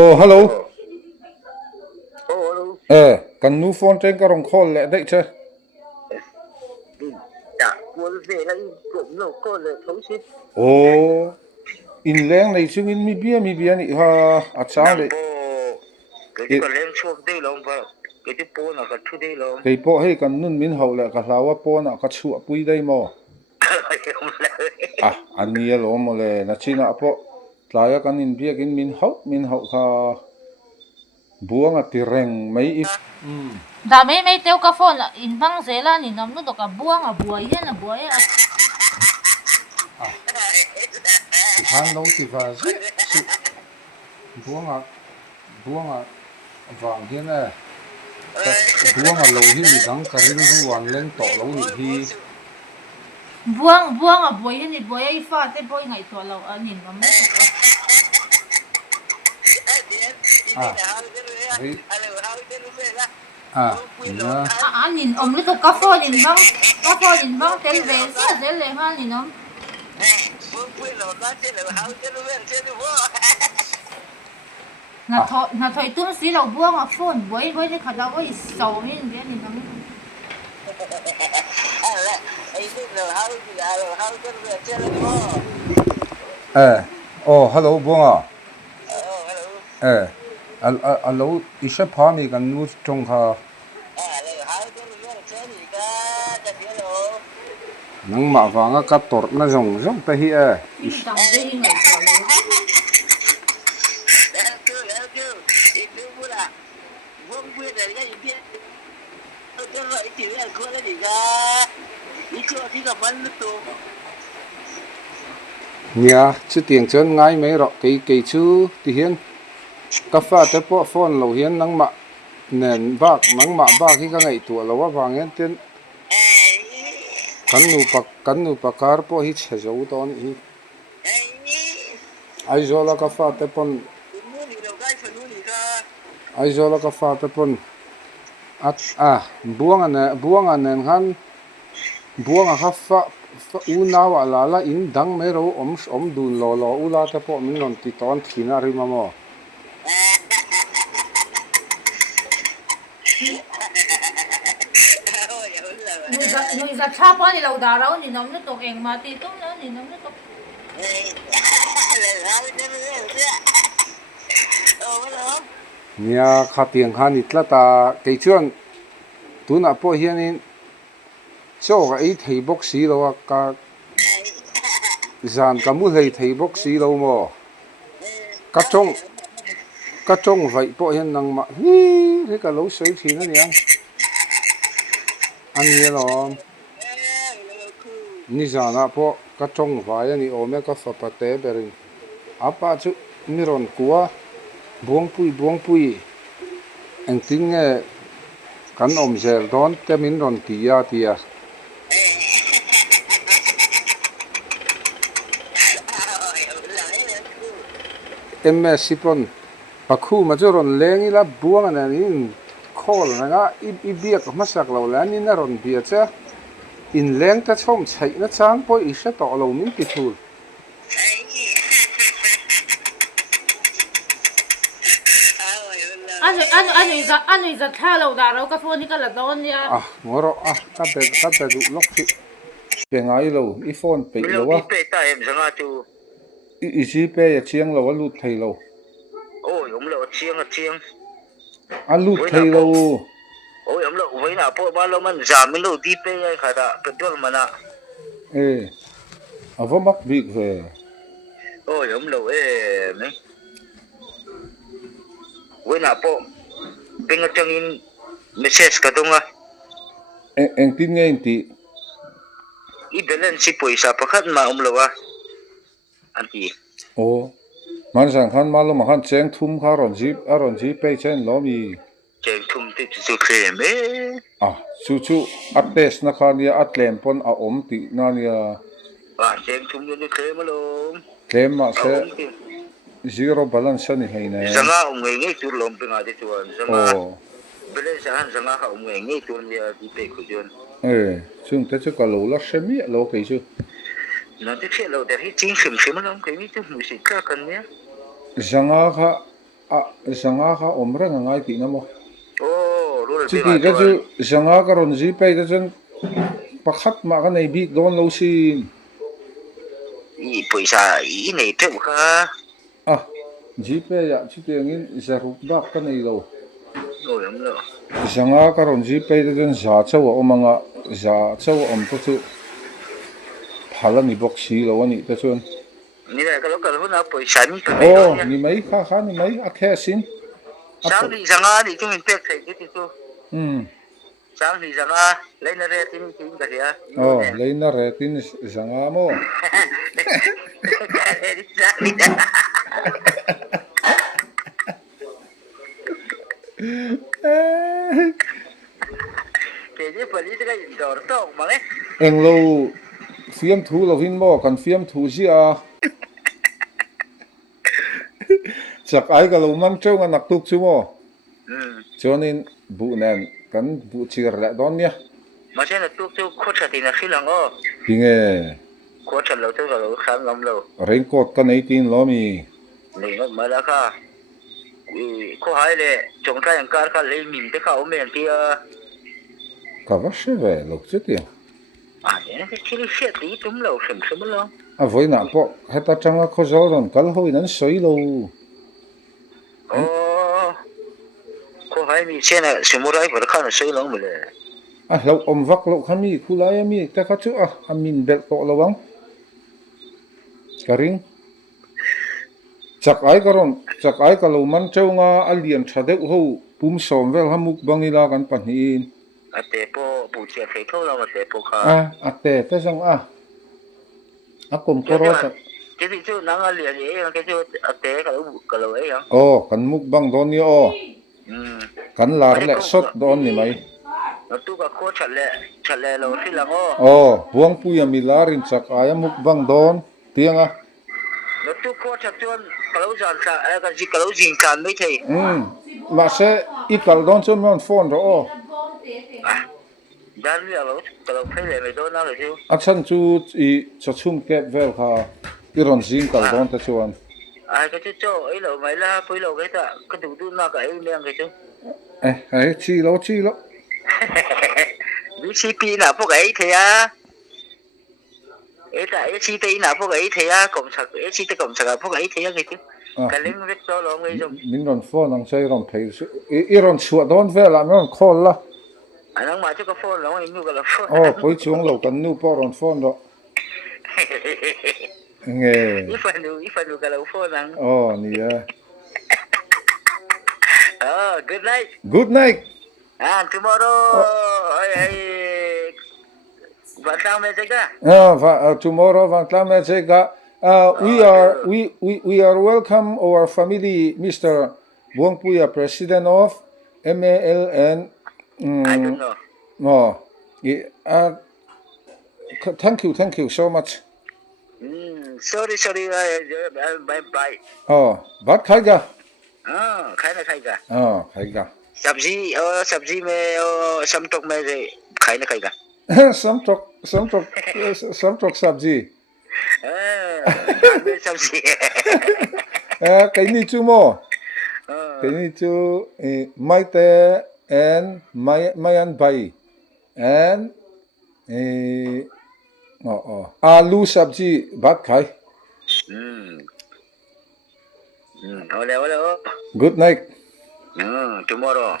Oh, hello. Oh, hello. Kan nu phone trên cái rong call lẹ đấy chứ. Dạ, cuốn về là cũng lâu con là thấu xích. Oh, in leng này chung in mi bia ni ha, à chang Nàng đấy. bộ cái chứ còn lên suốt đây lòng vào cái chứ bố nó có thu đây lòng. Cái po hey kan nun min hậu lẹ cả lawa po na cả chu pui đây mo. Không lời. Anh nia lo mo le na china po. Tlaya kan in bia kin min hậu kha buang tireng mấy if. Da mấy tiêu cà phê là in bang dễ là nhìn nằm nó cả buông à buổi à buổi à Han lo ti va zi. Buang vàng hiền à. Buang lâu hi mi dang karin ruan leng to lo ni hi. buông à buổi à buổi à pha thế buổi ngày tuổi lâu nhìn nằm nó Đấy. Nhớ. nhìn ông nó cà phê nhìn bang tên về sao dễ lên ha nhìn ông na thôi tung xí lâu buông à phun buổi buổi thì khát lâu buổi sầu nhìn biết nhìn ông Hello buông alo isha phani kan nu trong kha nang ma wanga ka tor na zong ta hi nhìn tao dễ nhìn ngày tuổi lâu nia chu tiang chen ngai mai ro cái chu ti hian ka fa te po phone lo hian nang ma nen bak mang ma bak hi ka ngai tu lo wa wang hian ten kan nu pa kar po hi che zo to ni hi ai zola ka fa te pon ai zola ka fa te pon buang an han buang a fa u na wa la in dang me ro om dun lo u la te po min non ti ton thina ri ma mo người già cha quá thì lâu đào đâu nhìn nằm nó tụt em mà thì tốt nữa nhìn nằm nó tụt nia kha tiang khan itla ta ke chuan tuna po hian in cho ga ei thei box si lo ka zan ka mu hei thei box si lo mo ka chong vai po hian nang ma hi ka lo soi thina niang ani lo ni zana po ka chong vai ani ome ka fa pa te berin apa chu miron kuwa buang pui anh tin nghe kan om zel don te min ron tia em sipon pakhu ma ron lengi la buang an in khol na nga i biak masak lo lan in ron bia cha in leng ta chom chai na chang po i sha to lo min pi thul anh ấy giật tha lâu đào đâu cà phê đi cái là đón nha ngoro ka be du lok fi pe ngai lo I phone pe lo wa Pe ta em zanga tu. I ji pe ya chiang lo wa lut thei lo Ôi, ông lộ chiêng. a lut thei lo Ôi, ông lộ với nào bộ ba lô mình giảm mình lộ đi pe khá ta, petrol mà nè. a va mak big ve Ôi, ông lộ mấy. Với nào bộ bên trong in message ka tung à. en tin nge ti I balance paisa pakhat ma ông lộ à. Anh chị. man sang khan malo ma khan cheng thum kha ron ji pe chen lo mi Cheng thum ti su krem chu ates na khan ya atlem pon a om ti na nia cheng thum ni krem lo. tlem ma se zero balance ni hai na Zanga ông ngay tu lom pe ngade tuan. Zanga balance han zanga ka ông ngay tu ni di pe ku jon. chung te chu ka lo la shemi lo ke chu Nó tiếp theo lâu đẹp hết chính khểm khểm nó cái biết music ca cần nhé zanga kha zanga kha omra ngai ti namo ô luôn chu rồi ti ngài da cho chu zanga ka ron ji pe da chen pakhat ma ka nei bi don lo sin ý paysa ý này thế mà ji pe ya chu te ngin zarup dak ka nei lo rồi lắm rồi zanga ka ron ji pe da chen za chaw omanga za chaw om to chu phala ni bok si lo ani ta chun như này cái lúc nào paysa như cái này thôi nha ni mai kha ni mai a khe sin sáng thì sang á thì chúng mình biết thấy cái thứ um sáng thì sang á lấy nó ra tin cái gì á lấy na re tin zanga mo thì như vậy thì cái gì đó tốt mà đấy eng lo fiam thu lo hin mo kan fiam thu ji a chak ai ka lo man chau nga nak tuk chu mo chonin bu nen kan bu chir la don nia mà xem là tôi khốt chặt thì là khi lòng ô pinge khốt chặt lâu tôi vào lâu khám lắm lâu raincoat kan ei tin lo mi mình nó mà là cả có hai lệ chúng ta yang cả lấy mình cái khẩu mình thì ka va she ve lo chu ti cái chi lý xét tí chúng lâu xem lâu a voi na po heta changa kho zol ron kal hoi nan soi lo ô có hai mình xem là xem một ai vừa khăn là sôi lâu mà lệ a lo om vak lo khami khulai mi ta ka chu a min bel to lo wang karing chak ai ka lo man chau nga alian thadeu ho pum som vel hamuk bangila kan panin à tế po bù chia thấy thôi là mà tế po khá te te sang a kom koro ta cái gì chứ nắng là liền vậy cái chứ à tế cả lâu ấy hả kan muk bang don ni kan lar le sot don ni mai nó tu cả khô chặt lẹ lâu xí lăng ô buang puya milarin chak ai muk bang don tianga nó tu khô chặt chuan cả lâu giàn sa cái gì cả lâu dính càn mới thấy ma se ikal don chon mon phone ro đan liệu lâu cả lâu thấy lẹ mày đâu nào rồi chứ chan chu I cho chung kep vel kha iron jing kal don ta chuan cái chứ cho ấy lâu mày là phơi lâu cái ta cái đủ nào cái ấy miệng cái chứ ai chi lo BCP nào phúc ấy thế à ấy tại SCT nào phúc ấy thế à cộng sản SCT cộng sản phúc ấy thế à cái chứ cái lính rất cho lo ngay rồi min ron phone ang sai ron phei iron chuat don vel am ron call la anh đang mà cho cái phone lo ngay như cái là phone poi chung lo kan NUPA ron phone ro nge ít phần cái là phone anh ni good night good night tomorrow晚上没这个tomorrow van tlam chega we are welcome our family Mr. Buangpuya president of MALN I don't know thank you so much sorry bye bye bát khaiga खाएगा khaiga सब्जी में समटक में खाए ना खाएगा samtok sabji सब्जी cái ni chu mo cái ni chu mai te and mayan bai and alu sabji bát khai ole good night tomorrow